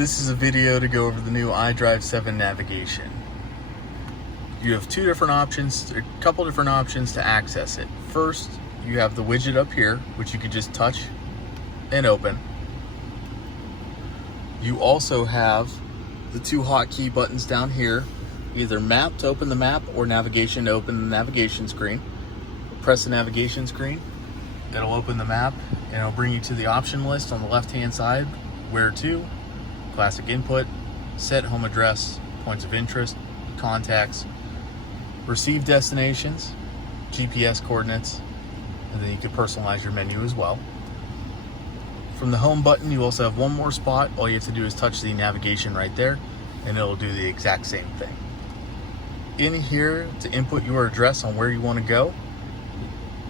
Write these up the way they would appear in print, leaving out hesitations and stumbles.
This is a video to go over the new iDrive 7 navigation. You have two different options, a couple different options to access it. First, you have the widget up here, which you can just touch and open. You also have the two hotkey buttons down here, either map to open the map or navigation to open the navigation screen. Press the navigation screen, it'll open the map and it'll bring you to the option list on the left hand side. Where to, classic input, set home address, points of interest, contacts, receive destinations, GPS coordinates, and then you can personalize your menu as well. From the home button, you also have one more spot. All you have to do is touch the navigation right there and it'll do the exact same thing. In here, to input your address on where you want to go,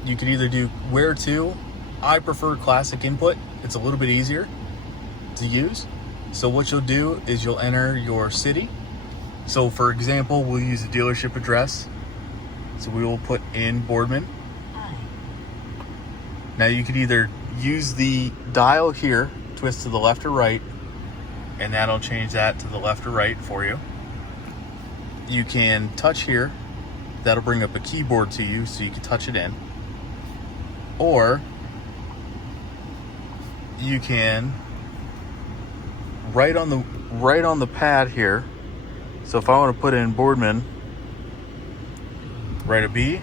you could either do where to. I prefer classic input. It's a little bit easier to use. So what you'll do is you'll enter your city. So for example, we'll use a dealership address. So we will put in Boardman. Now you could either use the dial here, twist to the left or right, and that'll change that to the left or right for you. You can touch here, that'll bring up a keyboard to you so you can touch it in. Or you can right on the pad here. So if I want to put in Boardman, write a B,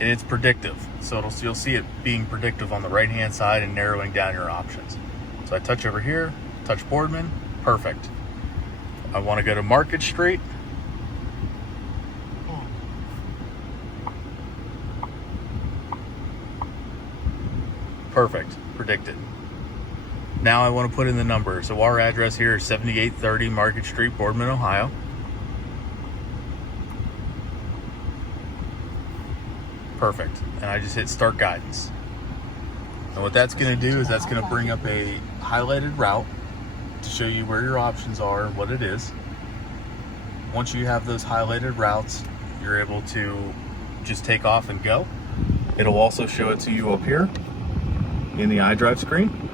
and it's predictive. So you'll see it being predictive on the right hand side and narrowing down your options. So I touch over here, touch Boardman, perfect. I want to go to Market Street. Perfect, predicted. Now I want to put in the number. So our address here is 7830 Market Street, Boardman, Ohio. Perfect. And I just hit start guidance. And what that's going to do is that's going to bring up a highlighted route to show you where your options are and what it is. Once you have those highlighted routes, you're able to just take off and go. It'll also show it to you up here in the iDrive screen.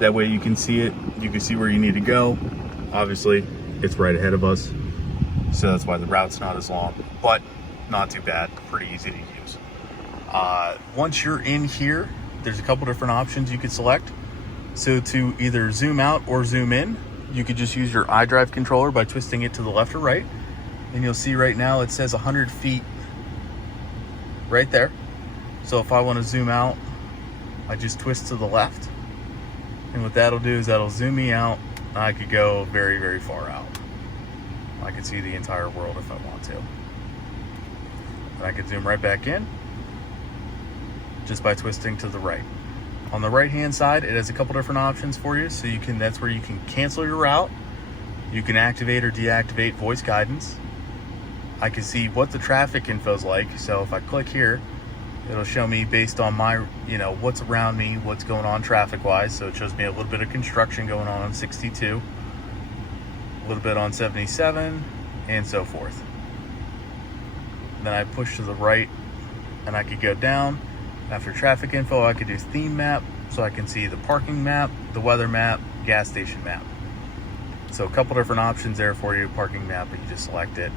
That way you can see it, you can see where you need to go. Obviously, it's right ahead of us, so that's why the route's not as long, but not too bad, pretty easy to use. Once you're in here, there's a couple different options you could select. So to either zoom out or zoom in, you could just use your iDrive controller by twisting it to the left or right. And you'll see right now it says 100 feet right there. So if I want to zoom out, I just twist to the left. And what that'll do is that'll zoom me out. I could go very, very far out. I could see the entire world if I want to. And I could zoom right back in just by twisting to the right. On the right hand side, it has a couple different options for you. So that's where you can cancel your route. You can activate or deactivate voice guidance. I can see what the traffic info is like. So if I click here, it'll show me based on my, what's around me, what's going on traffic wise. So it shows me a little bit of construction going on 62, a little bit on 77, and so forth. And then I push to the right and I could go down. After traffic info, I could do theme map, so I can see the parking map, the weather map, gas station map. So a couple different options there for you. Parking map, but you just select it.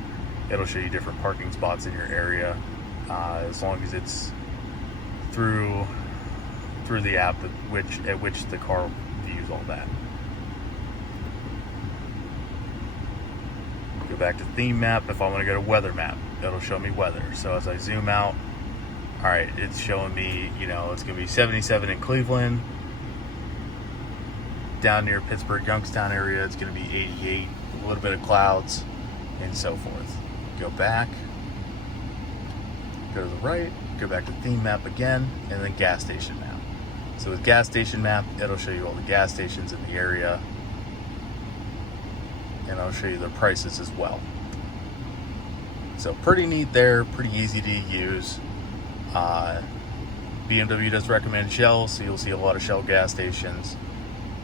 It'll show you different parking spots in your area, as long as it's through the app at which the car views all that. Go back to theme map. If I want to go to weather map, it'll show me weather. So as I zoom out, all right, it's showing me, it's going to be 77 in Cleveland. Down near Pittsburgh, Youngstown area, it's going to be 88, a little bit of clouds, and so forth. Go back, go to the right, go back to theme map again, and then gas station map. So with gas station map, it'll show you all the gas stations in the area, and I'll show you the prices as well. So pretty neat there, pretty easy to use. BMW does recommend Shell, so you'll see a lot of Shell gas stations,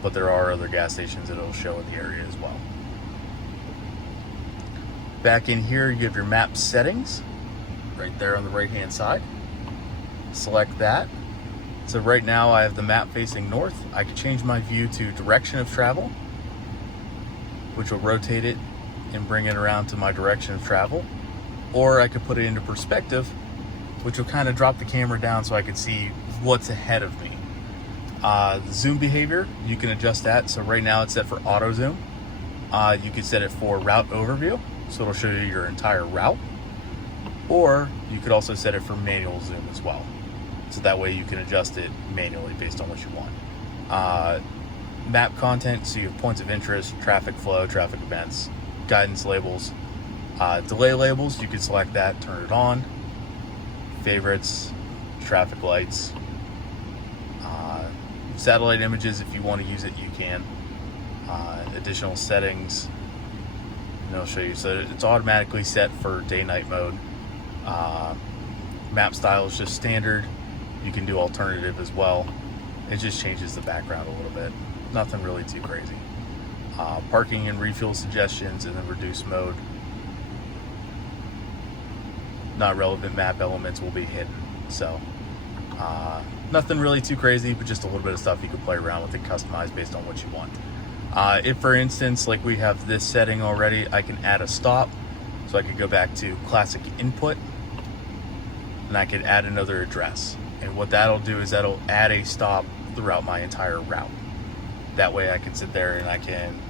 but there are other gas stations that it'll show in the area as well. Back in here, you have your map settings right there on the right hand side. Select that. So right now I have the map facing north. I can change my view to direction of travel, which will rotate it and bring it around to my direction of travel. Or I could put it into perspective, which will kind of drop the camera down so I can see what's ahead of me. The zoom behavior, you can adjust that. So right now it's set for auto zoom. You can set it for route overview, so it'll show you your entire route. Or you could also set it for manual zoom as well. So that way you can adjust it manually based on what you want. Map content, so you have points of interest, traffic flow, traffic events, guidance labels, delay labels, you can select that, turn it on. Favorites, traffic lights, satellite images, if you want to use it, you can. Additional settings, and it'll show you. So it's automatically set for day-night mode. Map style is just standard. You can do alternative as well. It just changes the background a little bit. Nothing really too crazy. Parking and refuel suggestions, and then reduce mode. Not relevant map elements will be hidden. So nothing really too crazy, but just a little bit of stuff you can play around with and customize based on what you want. If, for instance, like we have this setting already, I can add a stop. So I could go back to classic input, and I could add another address. And what that'll do is that'll add a stop throughout my entire route. That way I can sit there and I can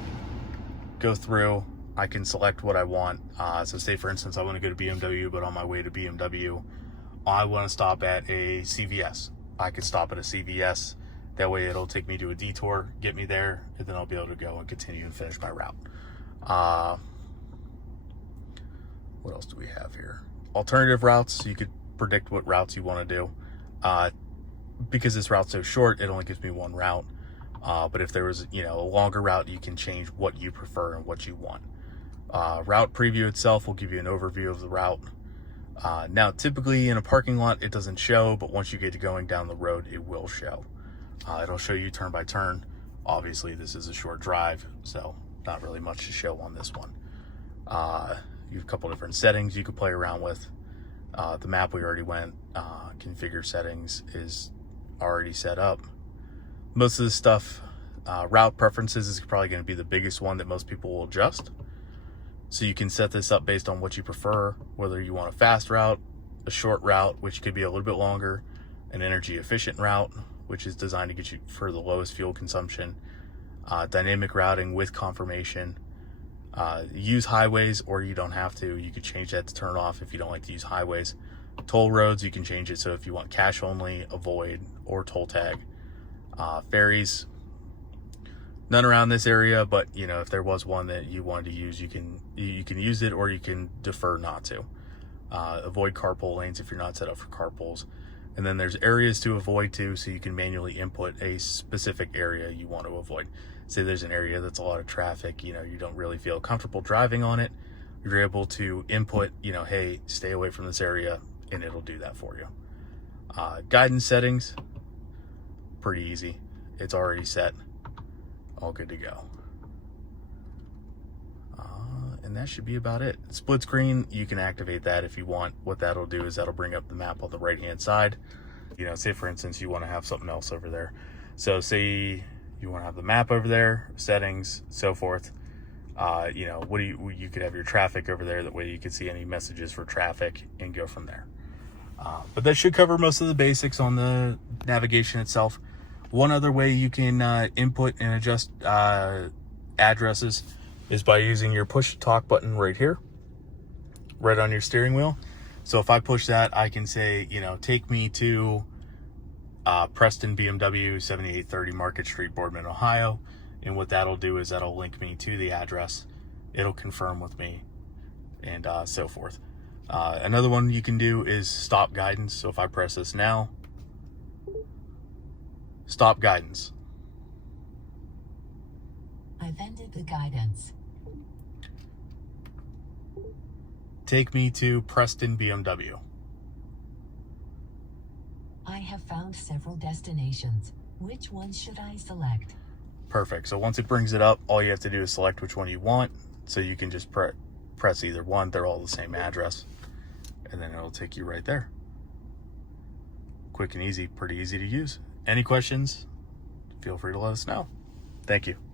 go through, I can select what I want. So say, for instance, I want to go to BMW, but on my way to BMW, I want to stop at a CVS. I could stop at a CVS. That way it'll take me to a detour, get me there, and then I'll be able to go and continue and finish my route. What else do we have here? Alternative routes, so you could predict what routes you want to do. Because this route's so short, it only gives me one route. But if there was, a longer route, you can change what you prefer and what you want. Route preview itself will give you an overview of the route. Now, typically in a parking lot, it doesn't show, but once you get to going down the road, it will show. It'll show you turn by turn. Obviously, this is a short drive, so not really much to show on this one. You have a couple different settings you can play around with. The map we already went, configure settings is already set up. Most of the stuff, route preferences is probably going to be the biggest one that most people will adjust. So you can set this up based on what you prefer, whether you want a fast route, a short route, which could be a little bit longer, an energy efficient route, which is designed to get you for the lowest fuel consumption, dynamic routing with confirmation. Use highways, or you don't have to. You could change that to turn off if you don't like to use highways. Toll roads, you can change it so if you want cash only, avoid, or toll tag. Ferries, none around this area, but if there was one that you wanted to use, you can use it, or you can defer not to. Avoid carpool lanes if you're not set up for carpools. And then there's areas to avoid too, so you can manually input a specific area you want to avoid. Say there's an area that's a lot of traffic, you don't really feel comfortable driving on it. You're able to input, hey, stay away from this area, and it'll do that for you. Guidance settings, pretty easy. It's already set, all good to go. And that should be about it. Split screen, you can activate that if you want. What that'll do is that'll bring up the map on the right hand side. Say for instance you want to have something else over there. So say you want to have the map over there, settings, so forth. You could have your traffic over there. That way you can see any messages for traffic and go from there. But that should cover most of the basics on the navigation itself. One other way you can input and adjust addresses is by using your push to talk button right here, right on your steering wheel. So if I push that, I can say, take me to Preston BMW 7830 Market Street, Boardman, Ohio. And what that'll do is that'll link me to the address. It'll confirm with me, and so forth. Another one you can do is stop guidance. So if I press this now, stop guidance. I've ended the guidance. Take me to Preston BMW. I have found several destinations. Which one should I select? Perfect. So once it brings it up, all you have to do is select which one you want. So you can just press either one. They're all the same address. And then it'll take you right there. quick and easy, pretty easy to use. Any questions? Feel free to let us know. Thank you.